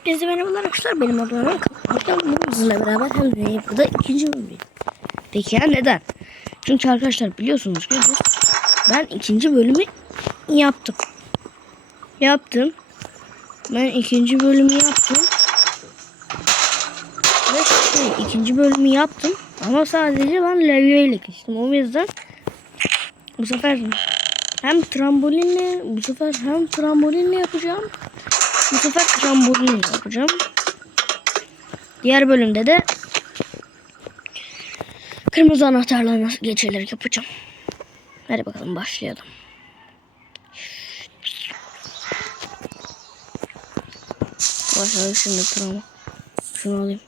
Hepinize merhabalar arkadaşlar. Benim adım Ömer. Bakın bizimle beraber hem de burada ikinci bölüm. Peki ya neden? Çünkü arkadaşlar biliyorsunuz ki ben ikinci bölümü yaptım. Yaptım. Ben ikinci bölümü yaptım. Ve şey, ikinci bölümü yaptım. Ama sadece ben levyeyle geçtim. O yüzden bu sefer hem trambolinle bu sefer hem trambolinle yapacağım. Bu sefer trambolin yapacağım. Diğer bölümde de kırmızı anahtarla nasıl geçilir yapacağım. Hadi bakalım başlayalım. Başlayalım şimdi tramı. Şunu alayım.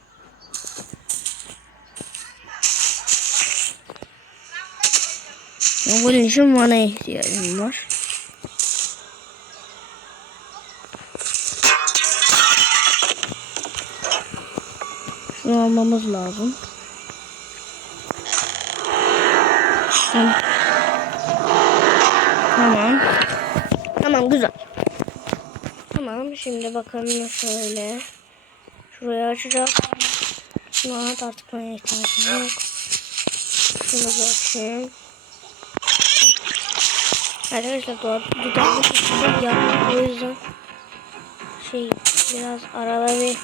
Bunun için bana ihtiyacım var. Şunu almamız lazım. Tamam. Tamam. Tamam güzel. Tamam şimdi bakalım şöyle. Şurayı açacağız. Şunu at artık bana ihtiyacım yok. Şunu da açayım. Arkadaşlar doğru dudağımda sesini yapmak o yüzden şey biraz arada bir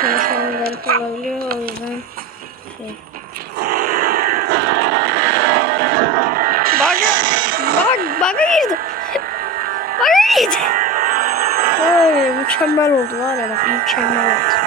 konuşmam garip olabiliyor o yüzden şey. Baga bak baga girdi. Baga girdi. Ay, mükemmel oldu var ya bak mükemmel oldu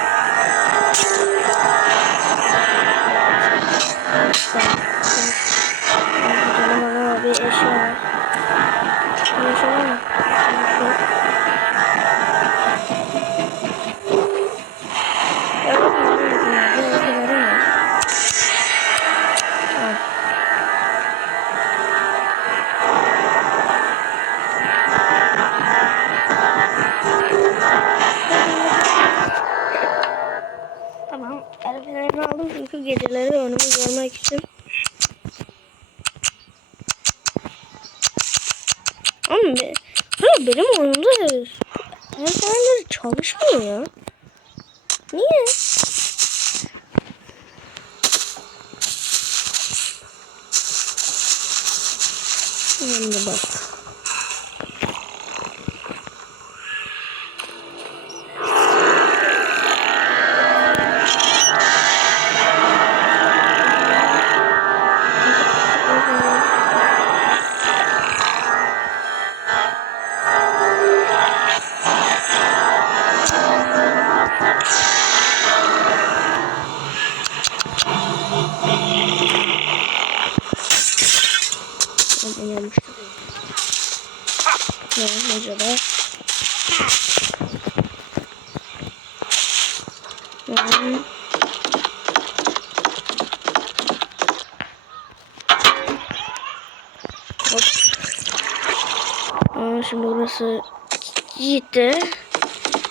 Ama be, ya benim oyunda elbiseleri çalışmıyor ya. Niye? Şimdi bak. Acaba? Hmm. Hop. Aa, şimdi burası gitti.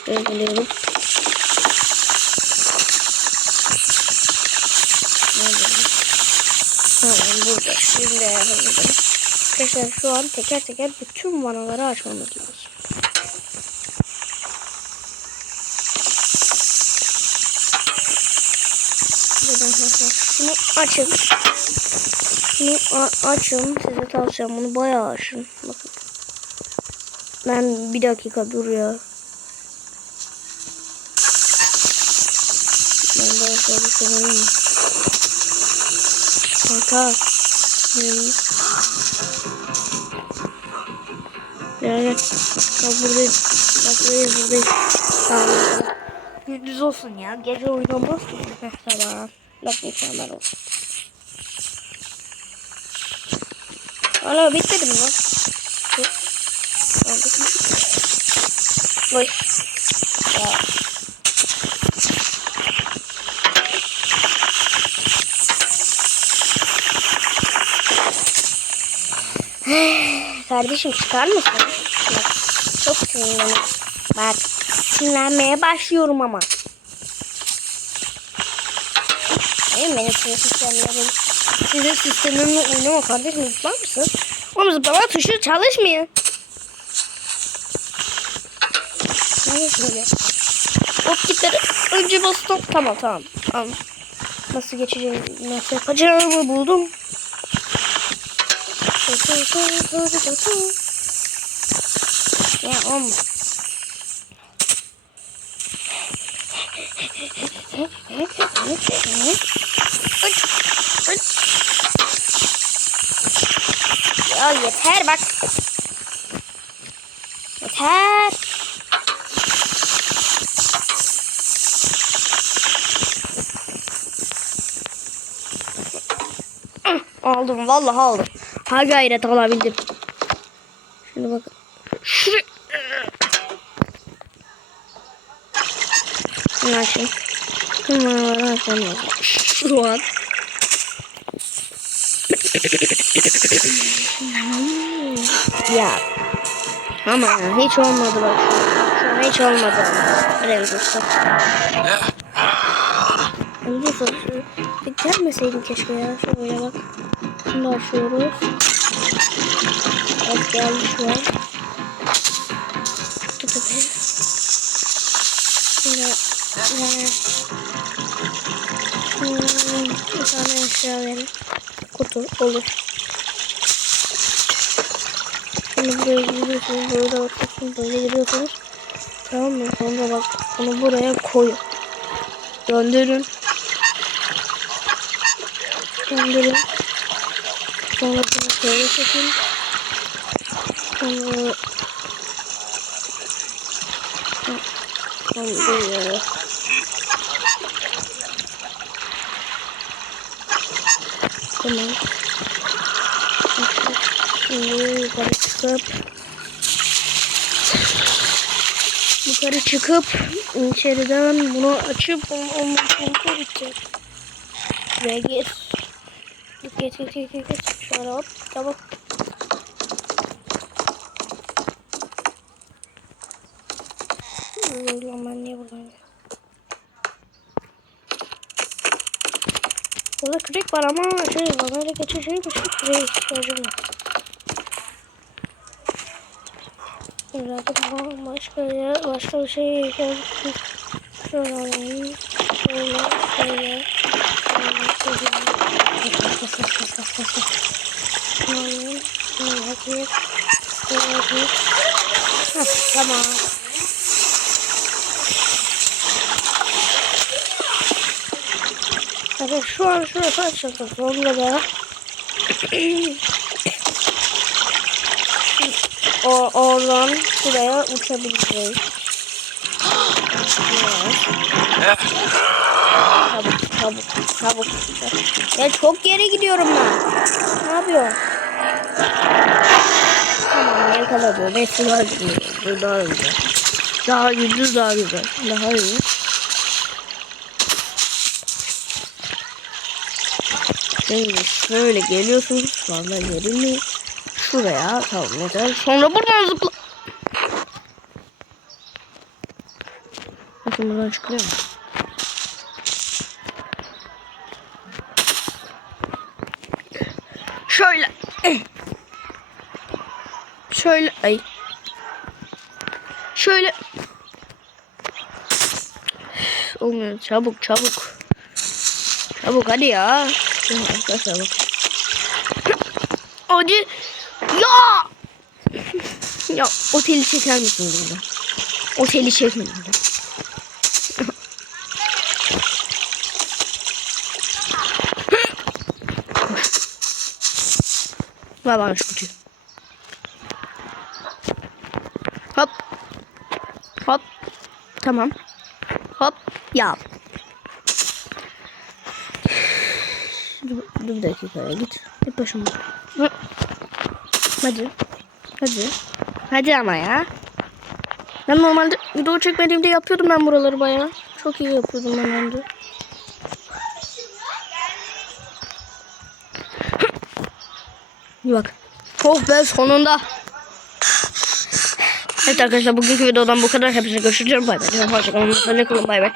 Geliyorum. Nerede? Tamam burada. Şimdi yapabilirim. Arkadaşlar şu an teker teker bütün vanaları açmamız lazım. Şunu açın. Şunu açın. Size tavsiyem bunu bayağı açın. Bakın. Ben bir dakika dur ya. Ben de şöyle söyleyeyim. Kanka. Benim Yani bak buradayım. Bak buradayım buradayım. Tamam. Gündüz olsun ya. Gece oynanmaz ki. Tamam. Bak mükemmel olsun. Hala bitmedi mi lan? Aldık mı? Oy. Ya. Kardeşim çıkar mısın? Bak, çok sinirlendim. Bak sinirlenmeye başlıyorum ama. Benim benim sizin sistemlerim. Sizin sistemimle oynama kardeşim zıplar mısın? Oğlum zıplama tuşu çalışmıyor. Ama şöyle. Optikleri önce bastım. Tamam tamam. tamam. Nasıl geçeceğim, nasıl yapacağımı buldum. Ya om. Ya yeter bak. Yeter. Aldım vallahi aldım. Ha gayret alabildim. Şunu bak. Şuraya. Şunu açayım. Şunu açayım. Şu an. ya. Ama hiç olmadı bak. Şu an hiç olmadı. Revzursa. Revzursa. Gelmeseydin keşke ya. Şöyle bak. Şunu açıyoruz. Evet geldi şu an. Şimdi yani, hmm, bir tane eşya verin. Kutu olur. Şimdi buraya giriyorsunuz. Böyle bakıyorsunuz. Böyle giriyorsunuz. Tamam mı? Sonra bak bunu buraya koyun. Döndürün. Döndürün. Sonra bunu şöyle çekin. Sonra Sonra böyle. Tamam. Şimdi yukarı çıkıp yukarı çıkıp içeriden bunu açıp gideceğiz. Ve git. Git git git git git. git. Şöyle hop tamam. Ulan ben niye buradayım? Burada kürek var ama şey var. Öyle geçeceğim için küreğe ihtiyacım var. Zaten başka ya başka bir şey ihtiyacım yok. Şöyle alayım. Şöyle şöyle. Tamam. Evet şu an şurası açıldı. Sonra da o oradan şuraya uçabileceğiz. Evet. Çabuk, çabuk, çabuk. Ya çok geri gidiyorum ben. Ne yapıyorsun? Tamam yakaladı. Neyse daha güzel. Bu daha güzel. Daha güzel, daha güzel. Daha iyi. Şimdi şöyle geliyorsunuz. Sonra yerimi şuraya tamam yeter. Sonra buradan zıpla. Bakın buradan çıkıyor mu? Şöyle. Şöyle. Ay. Şöyle. Olmuyor. Çabuk çabuk. Çabuk hadi ya. Arkadaşlar bak. Hadi. Ya. ya oteli çeker misin burada? Oteli çekme Ver bana şu. Hop. Hop. Tamam. Hop. Ya. Dur, dur bir dakika ya git. Git başıma. Hadi. Hadi. Hadi ama ya. Ben normalde video çekmediğimde yapıyordum ben buraları bayağı. Çok iyi yapıyordum ben önce. Bak. Oh be sonunda. Evet arkadaşlar bugünkü videodan bu kadar. Hepinize görüşürüz. Bay bay. Hoşçakalın. Bay bay.